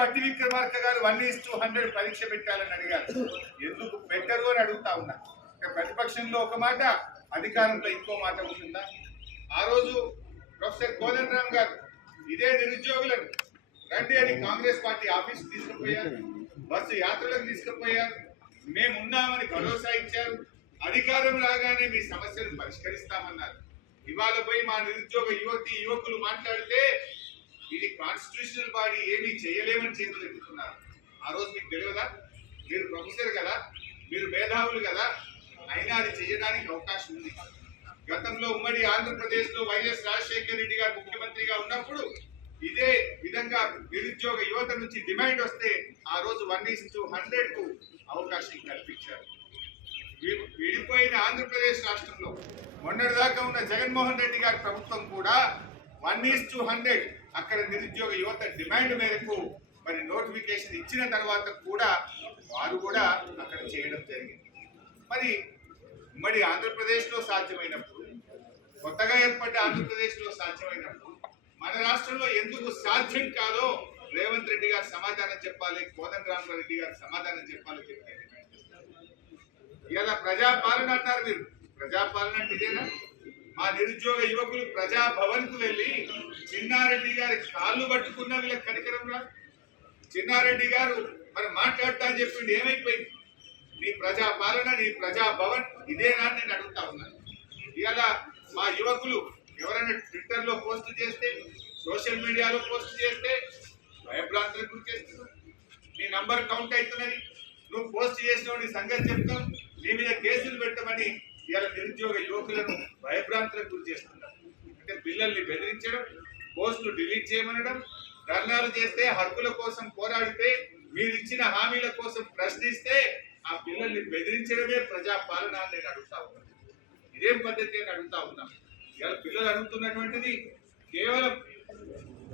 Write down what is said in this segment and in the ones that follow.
బట్టి విక్రమార్క గారు one is two hundred పరీక్ష పెట్టాలని అడిగారు. ఎందుకు పెట్టరు అని అడుగుతా ఉన్నా. ప్రతిపక్షంలో ఒక మాట అధికారంలో ఇంకో మాట ఉంటుందా? ఆ రోజు ప్రొఫెసర్ కోదండరామ్ గారు ఇదే నిరుద్యోగులను రండి అని కాంగ్రెస్ పార్టీ ఆఫీస్ తీసుకుపోయారు బస్సు యాత్రలకు తీసుకుపోయారు. మేమున్నామని భరోసా ఇచ్చారు. అధికారం రాగానే మీ సమస్యలు పరిష్కరిస్తామన్నారు. ఇవాళ పోయి మా నిరుద్యోగ యువతి యువకులు మాట్లాడితే ఇది కాన్స్టిట్యూషనల్ బాడీ ఏమీ చేయలేమని చేతులు ఎత్తుతున్నారు ఆ రోజు మీకు తెలియదా? మీరు ప్రొఫెసర్ కదా మీరు మేధావులు కదా అయినా అది చేయడానికి అవకాశం ఉంది. గతంలో ఉమ్మడి ఆంధ్రప్రదేశ్లో వైఎస్ రాజశేఖర రెడ్డి గారు ముఖ్యమంత్రిగా ఉన్నప్పుడు ఇదే విధంగా నిరుద్యోగ యువత నుంచి డిమాండ్ వస్తే ఆ రోజు వన్ ఈస్ టూ హండ్రెడ్కు అవకాశం కల్పించారు. విడిపోయిన ఆంధ్రప్రదేశ్ రాష్ట్రంలో మొన్నటిదాకా ఉన్న జగన్మోహన్ రెడ్డి గారి ప్రభుత్వం కూడా వన్ ఈస్ టూ హండ్రెడ్ అక్కడ నిరుద్యోగ యువత డిమాండ్ మేరకు మరి నోటిఫికేషన్ ఇచ్చిన తర్వాత కూడా వారు కూడా అక్కడ చేయడం జరిగింది. మరి ఉమ్మడి ఆంధ్రప్రదేశ్లో సాధ్యమైనప్పుడు కొత్తగా ఏర్పడ్డ ఆంధ్రప్రదేశ్లో సాధ్యమైనప్పుడు మన రాష్ట్రంలో ఎందుకు సాధ్యం కాదో రేవంత్ రెడ్డి గారు సమాధానం చెప్పాలి కోదండ రెడ్డి గారు సమాధానం చెప్పాలి చెప్పి ఇలా ప్రజాపాలన అంటారు మీరు. ప్రజాపాలన అంటే ఇదేనా? మా నిరుద్యోగ యువకులు ప్రజాభవన్కు వెళ్ళి చిన్నారెడ్డి గారి కాళ్ళు పట్టుకున్న వీళ్ళకి కనికరంరా చిన్నారెడ్డి గారు మరి మాట్లాడతా అని చెప్పిండు ఏమైపోయింది? నీ ప్రజాపాలన నీ ప్రజాభవన్ ఇదేనా నేను అడుగుతా ఉన్నాను ఇవాళ మా యువకులు ఎవరైనా ట్విట్టర్లో పోస్ట్ చేస్తే సోషల్ మీడియాలో పోస్ట్ చేస్తే భయభ్రాంతులకు గురి చేస్తున్నావు నీ నంబర్ కౌంట్ అవుతున్నది. నువ్వు పోస్ట్ చేసిన నీ సంగతి చెప్తాం. నీ మీద కేసులు పెట్టమని ఇవాళ నిరుద్యోగ యువకులను భయభ్రాంతులకు గురి చేస్తున్నారు. అంటే పిల్లల్ని బెదిరించడం పోస్టులు డిలీట్ చేయమనడం ధర్నాలు చేస్తే హక్కుల కోసం పోరాడితే మీరు ఇచ్చిన హామీల కోసం ప్రశ్నిస్తే ఆ పిల్లల్ని బెదిరించడమే ప్రజాపాలన అని నేను అడుగుతా ఉన్నాను. ఇదేం పద్ధతి అని అడుగుతా ఉన్నాం ఇవాళ పిల్లలు అడుగుతున్నటువంటిది కేవలం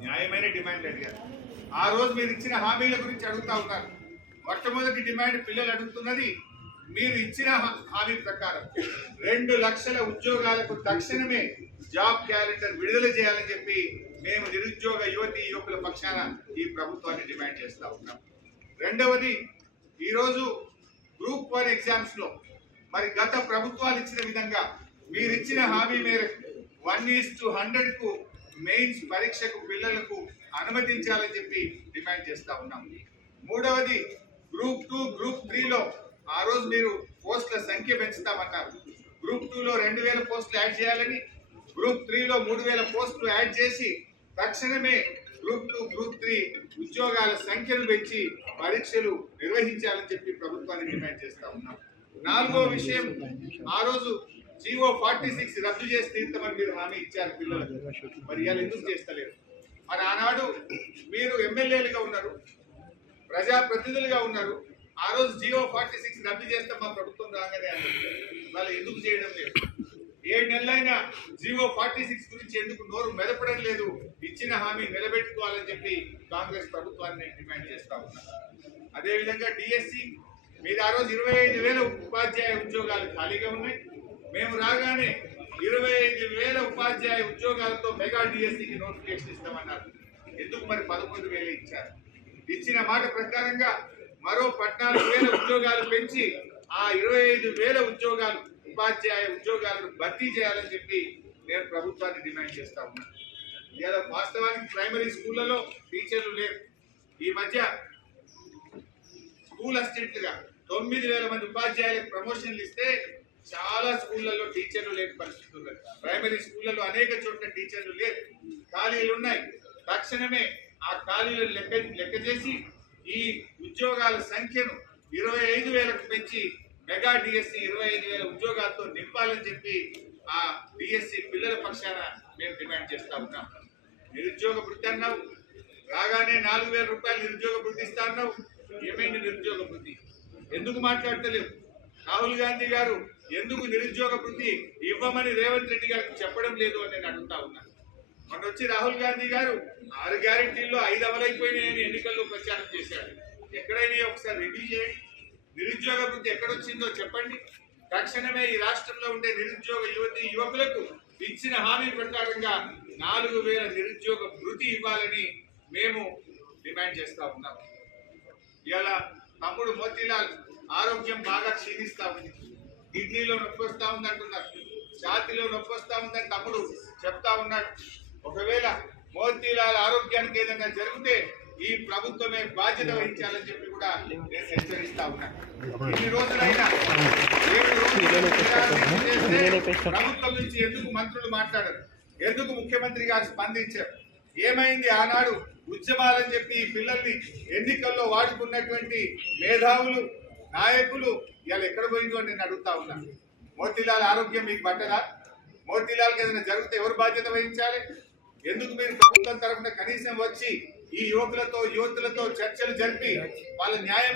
న్యాయమైన డిమాండ్ అడిగారు ఆ రోజు మీరు ఇచ్చిన హామీల గురించి అడుగుతా ఉన్నారు. మొట్టమొదటి డిమాండ్ పిల్లలు అడుగుతున్నది మీరు ఇచ్చిన హా- హామీ ప్రకారం రెండు లక్షల ఉద్యోగాలకు తక్షణమే జాబ్ క్యాలెండర్ విడుదల చేయాలని చెప్పి మేము నిరుద్యోగ యువతి యువకుల పక్షాన ఈ ప్రభుత్వాన్ని డిమాండ్ చేస్తూ ఉన్నాం. రెండవది ఈరోజు గ్రూప్ వన్ ఎగ్జామ్స్లో మరి గత ప్రభుత్వాలు ఇచ్చిన విధంగా మీరు ఇచ్చిన హామీ మేరకు వన్ ఈస్ టు హండ్రెడ్కు మెయిన్స్ పరీక్షకు పిల్లలకు అనుమతించాలని చెప్పి డిమాండ్ చేస్తూ ఉన్నాం. మూడవది గ్రూప్ టూ గ్రూప్ త్రీలో ఆ రోజు మీరు పోస్టుల సంఖ్య పెంచుతామన్నారు. గ్రూప్ టూలో రెండు వేల పోస్టులు యాడ్ చేయాలని గ్రూప్ త్రీలో మూడు వేల పోస్టులు యాడ్ చేసి తక్షణమే గ్రూప్ టూ గ్రూప్ త్రీ ఉద్యోగాల సంఖ్యను పెంచి పరీక్షలు నిర్వహించాలని చెప్పి ప్రభుత్వాన్ని డిమాండ్ చేస్తా ఉన్నాం. నాలుగో విషయం ఆ రోజు జీవో ఫార్టీ సిక్స్ రద్దు చేసి తీర్థమని మీరు హామీ ఇచ్చారు పిల్లలకు. మరి ఇవాళ ఎందుకు చేస్తలేరు? మరి ఆనాడు మీరు ఎమ్మెల్యేలుగా ఉన్నారు ప్రజాప్రతినిధులుగా ఉన్నారు ఆ రోజు జియో ఫార్టీ సిక్స్ రద్దు చేస్తే మా ప్రభుత్వం రాగానే వాళ్ళు ఎందుకు చేయడం లేదు? ఏడు నెలలైనా జియో ఫార్టీ సిక్స్ గురించి ఎందుకు నోరు మెదపడం లేదు? ఇచ్చిన హామీ నిలబెట్టుకోవాలని చెప్పి కాంగ్రెస్ ప్రభుత్వాన్ని నేను డిమాండ్ చేస్తా ఉన్నాను అదేవిధంగా డిఎస్సి మీద ఆ రోజు ఇరవై ఐదు వేల ఉపాధ్యాయ ఉద్యోగాలు ఖాళీగా ఉన్నాయి. మేము రాగానే ఇరవై ఐదు వేల ఉపాధ్యాయ ఉద్యోగాలతో మెగా డిఎస్సికి నోటిఫికేషన్ ఇస్తామన్నారు. ఎందుకు మరి పదకొండు వేలు ఇచ్చారు? ఇచ్చిన మాట ప్రకారంగా మరో పద్నాలుగు వేల ఉద్యోగాలు పెంచి ఆ ఇరవై ఐదు వేల ఉద్యోగాలు ఉపాధ్యాయ ఉద్యోగాలను భర్తీ చేయాలని చెప్పి నేను ప్రభుత్వాన్ని డిమాండ్ చేస్తా ఉన్నాను ఇవాళ వాస్తవానికి ప్రైమరీ స్కూళ్ళలో టీచర్లు లేరు. ఈ మధ్య స్కూల్ అసిస్టెంట్లుగా తొమ్మిది వేల మంది ఉపాధ్యాయులకు ప్రమోషన్లు ఇస్తే చాలా స్కూళ్ళల్లో టీచర్లు లేని పరిస్థితి ఉన్నది. ప్రైమరీ స్కూళ్ళలో అనేక చోట్ల టీచర్లు లేరు. ఖాళీలు ఉన్నాయి. తక్షణమే ఆ ఖాళీలు లెక్క లెక్క చేసి ఈ ఉద్యోగాల సంఖ్యను ఇరవై ఐదు వేలకు పెంచి మెగా డిఎస్సి ఇరవై ఐదు వేల ఉద్యోగాలతో నింపాలని చెప్పి ఆ డిఎస్సి పిల్లల పక్షాన మేము డిమాండ్ చేస్తా ఉన్నాం. నిరుద్యోగ వృత్తి అన్నావు. రాగానే నాలుగు వేల రూపాయలు నిరుద్యోగ వృత్తి ఇస్తా అన్నావు. ఏమైంది నిరుద్యోగ వృత్తి ఎందుకు మాట్లాడతలేవు? రాహుల్ గాంధీ గారు ఎందుకు నిరుద్యోగ వృత్తి ఇవ్వమని రేవంత్ రెడ్డి గారికి చెప్పడం లేదు అని నేను అడుగుతా ఉన్నాను మొన్న వచ్చి రాహుల్ గాంధీ గారు ఆరు గ్యారెంటీల్లో ఐదు అమలైపోయినాయని ఎన్నికల్లో ప్రచారం చేశాడు ఎక్కడైనా ఒకసారి రివ్యూ చేయండి. నిరుద్యోగ వృత్తి ఎక్కడొచ్చిందో చెప్పండి. తక్షణమే ఈ రాష్ట్రంలో ఉండే నిరుద్యోగ యువతి యువకులకు ఇచ్చిన హామీ ప్రకారంగా నాలుగు వేల నిరుద్యోగ వృత్తి ఇవ్వాలని మేము డిమాండ్ చేస్తూ ఉన్నాం. ఇవాళ తమ్ముడు మోతీలాల్ ఆరోగ్యం బాగా క్షీణిస్తా ఉంది. కిడ్నీలో నొప్పి వస్తూ ఉంది అంటున్నారు ఛాతీలో నొప్పి వస్తా ఉందని తమ్ముడు చెప్తా ఉన్నాడు. ఒకవేళ మోతీలాల్ ఆరోగ్యానికి ఏదైనా జరిగితే ఈ ప్రభుత్వమే బాధ్యత వహించాలని చెప్పి కూడా నేను హెచ్చరిస్తా ఉన్నాను ఇన్ని రోజులైనా ప్రభుత్వం నుంచి ఎందుకు మంత్రులు మాట్లాడరు? ఎందుకు ముఖ్యమంత్రి గారు స్పందించారు? ఏమైంది ఆనాడు ఉద్యమాలని చెప్పి ఈ పిల్లల్ని ఎన్నికల్లో వాడుకున్నటువంటి మేధావులు నాయకులు ఇవాళ ఎక్కడ పోయిందో అని నేను అడుగుతా ఉన్నా. మోతీలాల్ ఆరోగ్యం మీకు పట్టదా? మోతీలాల్కి ఏదైనా జరిగితే ఎవరు బాధ్యత వహించాలి? ఎందుకు మీరు ప్రభుత్వం తరఫున కనీసం వచ్చి ఈ యువకులతో యువతులతో చర్చలు జరిపి వాళ్ళ న్యాయం